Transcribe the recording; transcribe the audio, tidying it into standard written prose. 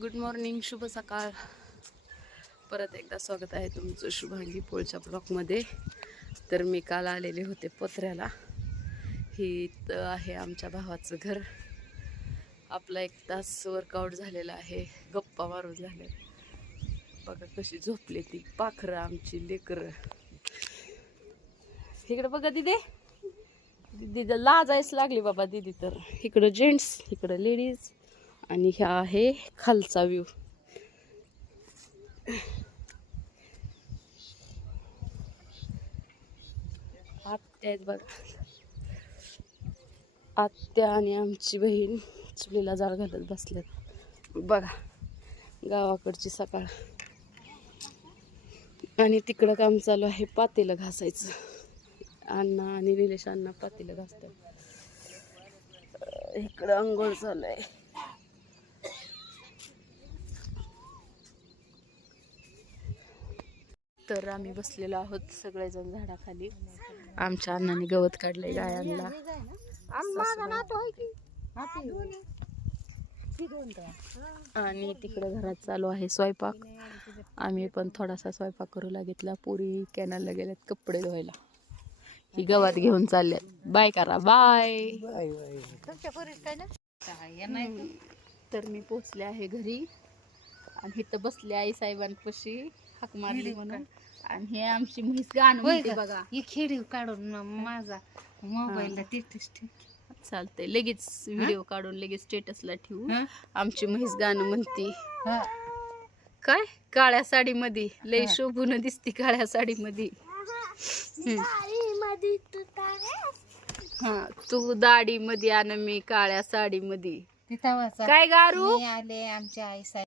Good morning, शुभ सकाळ. परत एकदा स्वागत आहे तुमचं शुभांगी पोळच्या ब्लॉकमध्ये. तर मी काल आलेले होते पत्र्याला. ही आहे आमच्या भावाचं घर. आपला 1 तास वर्कआउट झालेला आहे, गप्पा मारून झाल्या. बघा कशी झोपले ती पाखरं आमची लेकरं. इकडं बघा दिदे, दिदी लाजायच लागली बाबा दिदी. तर इकडं जेंट्स, इकडं लेडीज आणि ह्या आहे खालचा व्ह्यू. आत्या आहेत बघा, आत्या आणि आमची बहीण चुलीला जाळ घालत बसल्यात. बघा गावाकडची सकाळ. आणि तिकडं काम चालू आहे पातेलं घासायचं. अण्णा आणि निलेश अण्णा पातेलं घासतात. इकडं अंघोळ चालू आहे. तर आम्ही बसलेलो आहोत सगळेजण झाडाखाली. आमच्या अण्णांनी गवत काढलंय गायांना. आणि तिकडे घरात चालू आहे स्वयंपाक. आम्ही पण थोडासा स्वयंपाक करू लागितला. पुरी कॅनलला गेल्यात कपडे धुवायला. ही गवत घेऊन चालल्यात. बाय करा, बाय. तर मी पोचले आहे घरी आणि इथं बसले आई साहेबांपाशी हाक मारली म्हणून. आणि हे आमची म्हैस गाणं म्हणते बघा. ही खेळी काढून माझा मोबाईलला तिथेच ठेव. चालतंय, लगेच व्हिडिओ काढून लगेच स्टेटसला ठेवू. आमची म्हैस गाणं म्हणते. काय काळ्या साडीमध्ये लय शोभून दिसते. काळ्या साडीमध्ये हा, तू दाढी मध्ये आणि मी काळ्या साडी मध्ये. तिथं काय गारू आले आमच्या आई